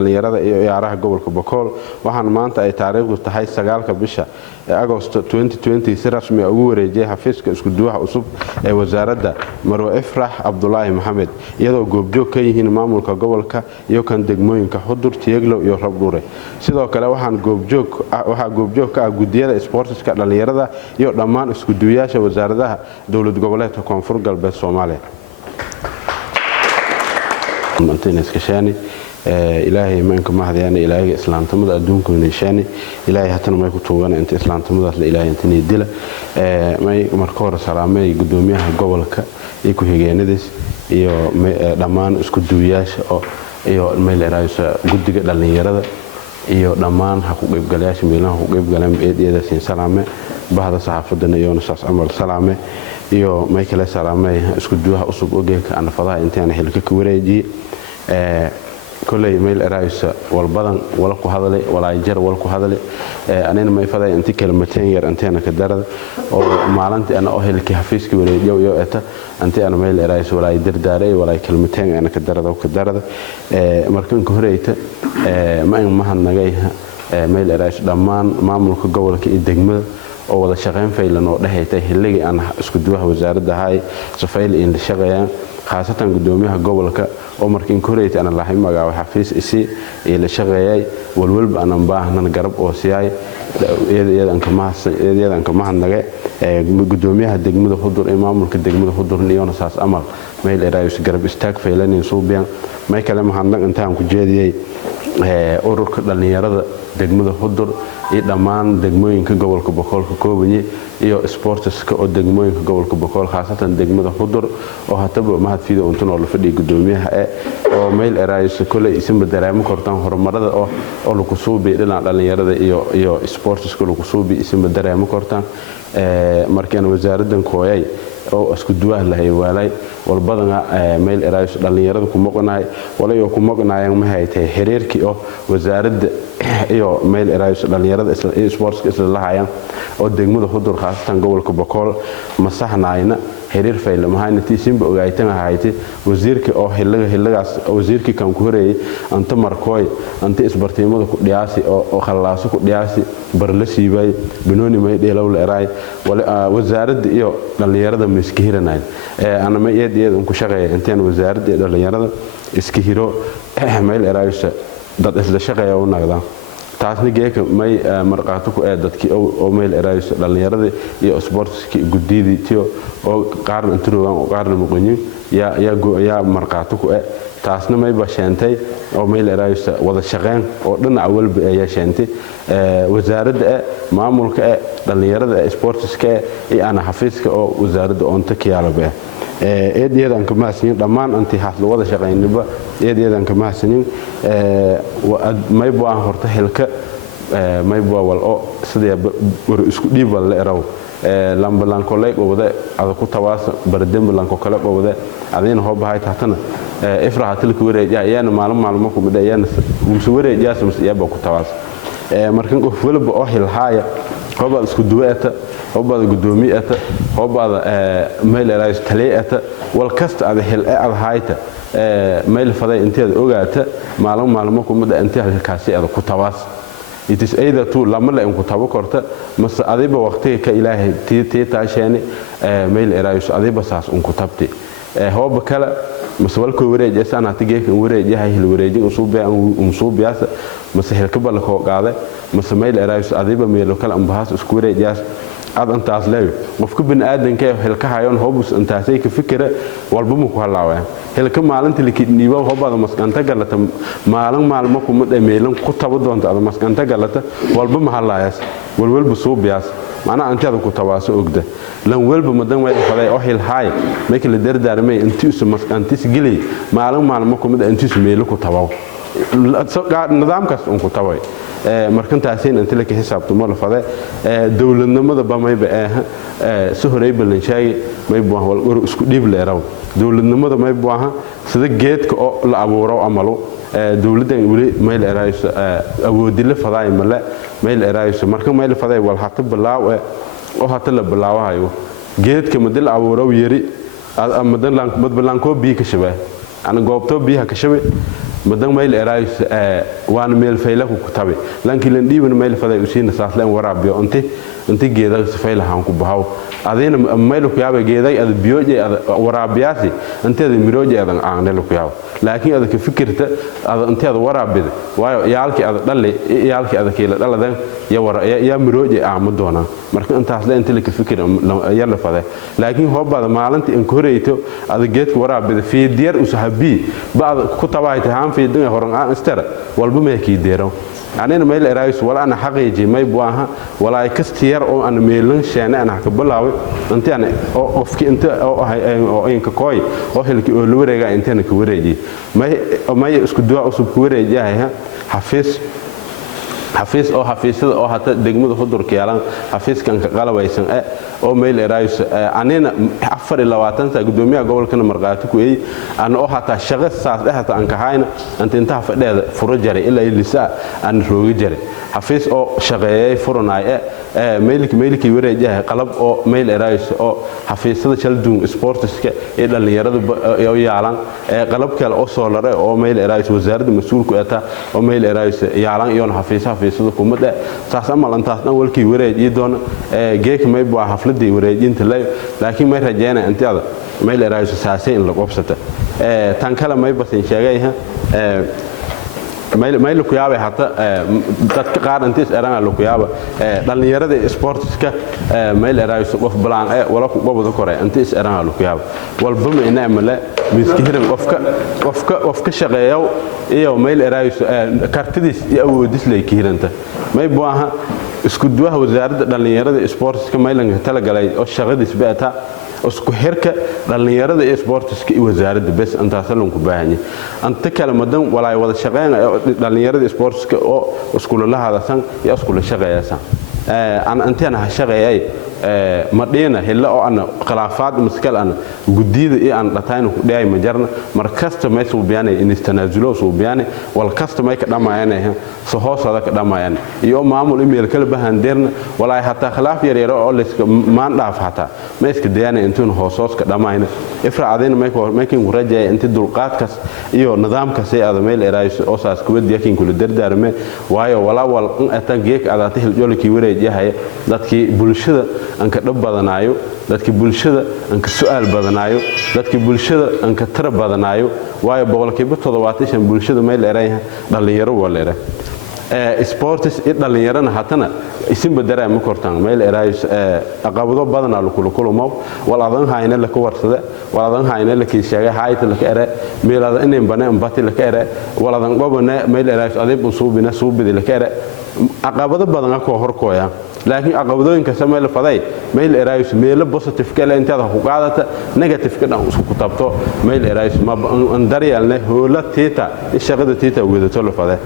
dhalinyarada iyo ciyaaraha gobolka Boqol waxaan maanta ay taariikhdu tahay 9 bisha Agoosto 2020 si rasmi ah ugu wareejiyay xafiiska isku duwaha cusub ee wasaaradda Marwo Ifraax Abdullaahi Maxamed iyadoo goobjoog ka yihiin maamulka gobolka iyo kan degmooyinka Xudur Tieglo iyo Rabdhuure sidoo kale waxaa goobjoog ka ah gudiyada sportska dhalinyarada iyo dhammaan isku duwayaasha wasaaradaha dawlad goboleedka Koonfur Galbeed Soomaaliya إلهي ما إنكم مهدي أنا إلهي إسلام تمد أدونكم نشاني إلهي حتى ما يكون توجنا أنت إسلام تمد إلهي أنتني الدلة ما مركور سلامة يقدميها قبلك يكون هيجندس إيو دمان اسكت دوياش إيو الميل رئيس قد جدا يرد إيو دمان حقوق بجلاش ميلان حقوق بجلام إيدا سين سلامة بعد صحافة دنا يونس عمل سلامة إيو ما يكلا سلامة اسكت دوها أصب وجهك أنا فضاء أنت أنا هلك كوريجي كل ميل رئيس والبدن ولا كهذا ولا يجر ولا كهذا أنا ما يفضل أنت كلمتين ير أنت أنا كدرد أو معلنت أنا أهل كحفيز كوري يو أتا أنت أنا ميل رئيس ولا يدر داري ولا كلمتين أنا كدرد أو كدرد مركون كهريت ما إن مهن نجايها ميل رئيس دمان معمول كجول كإدجمل أو ولا شغين في لأنه ده هيتهلي أنا اسكدوها وزارة هاي سفيل إن الشغيان خاصة قدوميها قبلك ومركين كوريت أنا الله يمجع وحفيز إسي إلى شغياي والولب أنا مباهنا نجرب أوسياي يد أنك ما هنجا قدوميها دجمة خضر إمام لك دجمة خضر نيون أساس أمر ما يلقى جرب استاك في لين يصوبيان ما يكلم هنجا أنت عم كجدي أورك للنيارة degmada Xudur iyo dhamaan degmooyinka gobolka Boqol ka kooban iyo sportska oo degmooyinka gobolka Boqol khaasatan degmada Xudur oo hataba mahad fiido inta la fadhiyo gudoomiyaha oo meel eraayis kale isin dareemo kortaan horumarada oo lagu soo beedana dhalinyarada iyo sportska lagu soo isin dareemo kortaan markaan wasaaradan kooyay oo isku duwaha lahay waalay walbadana meel eraayis dhalinyarada ku maqnaay walayo ku maqnaayeen ma haytay xiriirkii oo wasaaradda iyo meel eraayis dhalinyarada sports isla lahaayeen oo degmada Xudur khaasatan gobolka Boqol ma saxnaayna xiriir fayl ma hayna tiisinba ogaaytan ahaaytay wasiirka oo xilligaas wasiirkii kan ku horeeyay anta markooy anta isbartiimada ku dhiyaasi oo khallaaso ku dhiyaasi barla siibay binooni may dheelaw la eraay wasaaradda iyo dhalinyarada miski hiranay ana ma iyadii ku shaqeeyay intaan wasaaradda dhalinyarada iska hiro meel eraayis dad isla shaqeeya oo naqdaan taasna geeka may marqaato ku dadkii oo meel eraayis dhalinyarada iyo sportski guddiidii tiyo oo qaarna introgan oo qaarna muqonin ya marqaato ku taasna may basheentay oo meel eraayis wada shaqeyn oo dhinac walba ay yeeshantay wasaaradda maamulka dhalinyarada sportska iyo ana xafiiska oo wasaaradda oonta kiyaalaba eedeedan ka maasnin dhamaan anti haslo wada shaqeynaba eedeedan ka maasnin may baa horta helka may baa wal oo sidii bur isku dhiib la eraw lambalan kolay wada ada ku tawaas bardam lan ko kala wada adina hoo bahay tahtana ifraax tilku wareejayana maalmo ku midayana uu wareejaas iyaba ku tawaas markan qof walba oo hilhaaya hooba isku duweeta hooba gudoomiyeeta hooba meel eraayis taleeyata wal kasta ada hil aad hayta meel faday inteed ogaata maalmo ku mid inta halkaasi ada ku tawaas it is either to lama la in ku tabo korta mas adiba waqtiga ka ilaahay tii taasheene meel eraayis adiba saas un ku tabti hooba kala مسوالك وريج أنا تجيك وريج هاي الوريج وصوب ياس مسهل كبر لك قاعدة مسميل إرايس عذيبة ميلو كلا أنبهاس سكوريج ياس هذا أنت أصله وفك بن آدم كيف هالكهايون هوبس أنت هسيك فكرة والبومك هاللاوين هالكم معلن تلك نيبا هوب هذا مسك أنت قالت معلن مكو ميلون كتب ضد أنت هذا مسك أنت قالت والبوم هاللايس والولب صوب ياس معناه أنت هذا كتواس أقدر لو ولب مدام واحد فلاي أهل هاي ماك اللي در مي أنتيس مسك سجلي معلوم مكو مد أنتيس ميلو كتواو نظام كاس أنكو تواي مركن تأسين أنت لك حساب تمر فلاي دولنا ماذا بما يبقى سهري بالنشاي ما يبغاه ولا سكديب لراو دولنا ماذا ما يبغاه صدق جيت كأبورا عملوا دولتين ولي ميل إرايس أودي له فضاي ملا ميل إرايس مركم ميل فضاي والحطب باللاو أو حتى له باللاو هايو جيت كمدل أبورا ويري مدل لانك مد بلانكو بيه كشبه أنا جوابته بيه كشبه madan meel eraayis waan meel fayla ku tabe laakiin lan dhiibin meel faday usiina saasleen waraabiyo inta geedaha fayla han ku bahaw adina meel ku yaaba geeday ad biyoje waraabiyaasi inteeda mirooje adan aanel ku yaaba laakiin adka fikirta ad inteeda waraabida waayo yaalkii ad dhalay yaalkii ad kale dhaladan ya mirooje aama doona marka intaas la inta la ka fikir yalla faday laakiin hoobada maalintii in koreeyto ad geedka waraabida fiidiyar usahabi baad ku tabaayta haan fiidin horan aan istara walba ma ki deero anina meel eraayis wala ana xaqiiji may buaha wala ay kastiyar oo aan meelan sheena ana ka bilaaway inta ana qofki inta oo inka kooy oo helki oo wareega inta ka wareeji may isku duwa usub ku wareejahay حفيز أو حفيزة أو حتى دقمة خضر كيالان حفيز كان قلبيسن أو ميل إرايس أنينا حفر اللواتن تقدميها قبل كنا مرقاتكو إيه أن أو حتى شغل ساعة حتى أنك هاينا أنت انتهى فدي فرجري إلا اللي ساعة أن روجري حفيز أو شغل فرناي ميلك يورجها قلب أو ميل إرايس أو حفيزة شلدون سبورتس إلا اللي يرد أو يعلن قلب كال أو سولر أو ميل إرايس وزارة مسؤول كأتا أو ميل إرايس يعلن يون حفيزها fiisada kumada saas ama lantaasna walkii wareejii doona geek may baa xafladii wareejinta laakiin may rajeena intaada meel eraayso saasay in la qabsata tan kala may basin sheegayha meel ku yaabay hata dadka qaar intiis erana ku yaaba dhalinyarada sportska meel eraayso qof balaan wala ku qabado kore intiis erana ku yaaba walba ma ina amala miskihiran qofka shaqeeyo iyo meel eraayso kartidiis iyo awoodis leeykiiranta may baaha isku duwaha wasaaradda dhalinyarada sportska meelanka tala galay oo shaqadiis beeta isku xirka dhalinyarada sportska iyo wasaaradda bes inta salon ku baahan anta kala madan walaay wada shaqeyn dhalinyarada sportska oo isku la hadalsan iyo isku la shaqeeysan antana shaqeeyay madina hilla oo ana khilaafaad muskil ana gudida ee aan dhatayn ku dhaay ma jarna markasta ma soo biyaanay in istanaazulo soo biyaanay wal kasta ma ka dhamaayeen soo hoosada ka dhamaayeen iyo maamul email kala bahan deerna walaay hatta khilaaf yar yar oo leeska maan dhaaf hatta ma iska dayanay intuu hoosos ka dhamaayeen ifraadina ma kin waraajay inta dulqaadkas iyo nidaamkaas ay adameel eraayis oo saas ku wadiya kin kula dardaarme waayo walaal inta geek adaatay hiljoolkii wareejahay dadkii bulshada anka dhab badanaayo dadkii bulshada anka su'aal badanaayo dadkii bulshada anka tar badanaayo waayo boqolkiiba 70 bulshada meel erayha dhalinyaro waleera sports dhalinyarana hatana isin badara ma kortaan meel eraayis aqabado badan la kulmo waladan hayna la ku warsada waladan hayna la kiishaga hayta la kare meelada inay banaan bati la kare waladan gobona meel eraayis adeeb suubina la kare aqabado badan ka horkooya laakiin aqabadooyinka samee la faday meel eraayis meel positive kale intaada ku qaadata negative ka dhan isku tabto meel eraayis ma andariyalne hoola teeta shaqada teeta wadato la faday